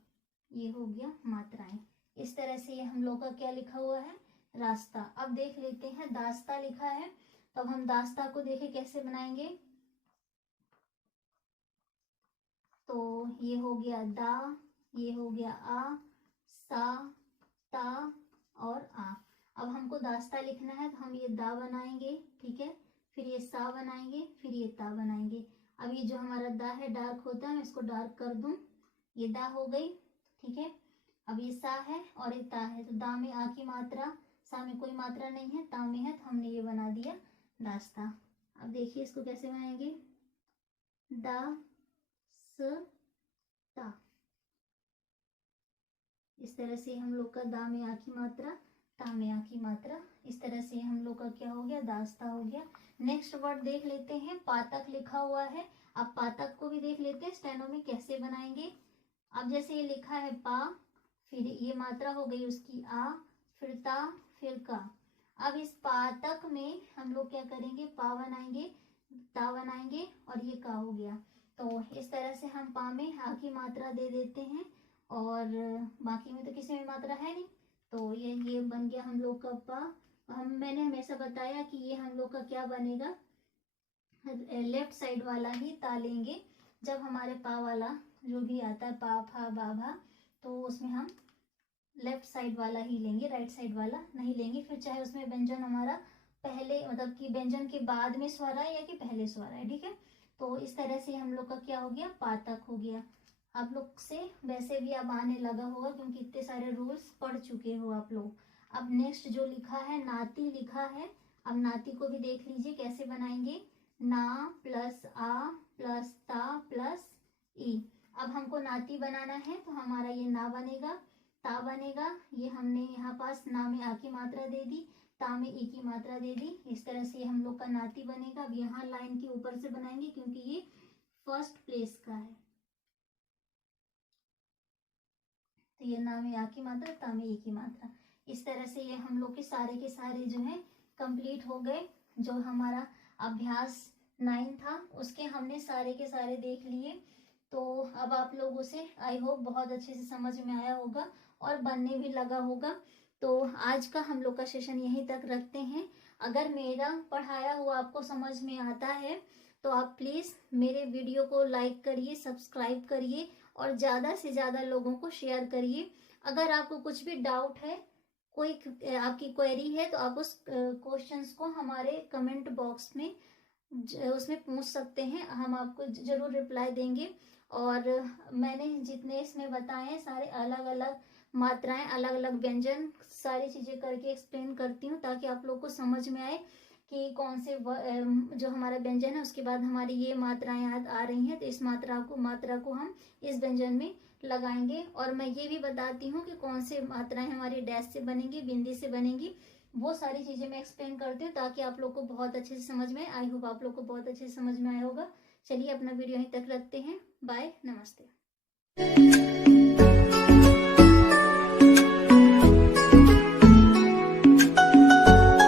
ये हो गया मात्राएं। इस तरह से ये हम लोग का क्या लिखा हुआ है, रास्ता। अब देख लेते हैं दास्ता लिखा है, तो अब हम दास्ता को देखें कैसे बनाएंगे। तो ये हो गया दा, ये हो गया आ, सा, ता और आ। अब हमको दास्ता लिखना है, तो हम ये दा बनाएंगे, ठीक है, फिर ये सा बनाएंगे, फिर ये ता बनाएंगे। अब ये जो हमारा दा है डार्क होता है, मैं इसको डार्क कर दूं, ये दा हो गई, ठीक है। अब ये सा है और ये ता है, तो दा में आ की मात्रा, सा में कोई मात्रा नहीं है, ता में है, तो हमने ये बना दिया दास्ता। अब देखिए इसको कैसे बनाएंगे, दा स ता। इस तरह से हम लोग का दा में आ की मात्रा, ता में आ की मात्रा, इस तरह से हम लोग का क्या हो गया, दास्ता हो गया। नेक्स्ट वर्ड देख लेते हैं, पातक लिखा हुआ है। अब पातक को भी देख लेते हैं स्टेनो में कैसे बनाएंगे। अब जैसे ये लिखा है पा, फिर ये मात्रा हो गई उसकी आ, फिर ता, फिर का। अब इस पातक में हम लोग क्या करेंगे, पा बनाएंगे, ता बनाएंगे और ये का हो गया। तो इस तरह से हम पा में हा की मात्रा दे देते हैं और बाकी में तो किसी में मात्रा है नहीं, तो ये बन गया हम लोग का पा। मैंने हमेशा बताया कि ये हम लोग का क्या बनेगा, लेफ्ट साइड वाला ही ता लेंगे। जब हमारे पा वाला जो भी आता है पा फा बा भा, तो उसमें हम लेफ्ट साइड वाला ही लेंगे, राइट साइड वाला नहीं लेंगे। फिर चाहे उसमें व्यंजन हमारा पहले, मतलब कि व्यंजन के बाद में स्वर आए या कि पहले स्वर आए, ठीक है। तो इस तरह से हम लोग का क्या हो गया, पातक हो गया। आप लोग से वैसे भी अब आने लगा होगा क्योंकि इतने सारे रूल्स पढ़ चुके हो आप लोग। अब नेक्स्ट जो लिखा है, नाती लिखा है। अब नाती को भी देख लीजिए कैसे बनाएंगे, ना प्लस आ प्लस ता प्लस ई। अब हमको नाती बनाना है, तो हमारा ये ना बनेगा, ता बनेगा, ये हमने यहाँ पास ना में आ की मात्रा दे दी, ता में ई की मात्रा दे दी। इस तरह से हम लोग का नाती बनेगा। अब यहाँ लाइन के ऊपर से बनाएंगे क्योंकि ये फर्स्ट प्लेस का है, तो ये ना में आ की मात्रा, ता में ई की मात्रा। इस तरह से ये हम लोग के सारे जो है कंप्लीट हो गए। जो हमारा अभ्यास 9 था उसके हमने सारे के सारे देख लिए। तो अब आप लोगों से आई होप बहुत अच्छे से समझ में आया होगा और बनने भी लगा होगा। तो आज का हम लोग का सेशन यहीं तक रखते हैं। अगर मेरा पढ़ाया हुआ आपको समझ में आता है तो आप प्लीज़ मेरे वीडियो को लाइक करिए, सब्सक्राइब करिए और ज़्यादा से ज़्यादा लोगों को शेयर करिए। अगर आपको कुछ भी डाउट है, कोई आपकी क्वेरी है, तो आप उस क्वेश्चंस को हमारे कमेंट बॉक्स में उसमें पूछ सकते हैं, हम आपको ज़रूर रिप्लाई देंगे। और मैंने जितने इसमें बताए हैं सारे अलग अलग मात्राएं, अलग अलग व्यंजन, सारी चीज़ें करके एक्सप्लेन करती हूँ ताकि आप लोग को समझ में आए कि कौन से जो हमारा व्यंजन है उसके बाद हमारी ये मात्राएं आ रही हैं, तो इस मात्रा को हम इस व्यंजन में लगाएंगे। और मैं ये भी बताती हूँ कि कौन से मात्राएं हमारी डैश से बनेंगी, बिंदी से बनेंगी, वो सारी चीज़ें मैं एक्सप्लेन करती हूँ ताकि आप लोग को बहुत अच्छे से समझ में आए। आई होप आप लोग को बहुत अच्छे से समझ में आया होगा। चलिए अपना वीडियो यहीं तक रखते हैं। बाय, नमस्ते।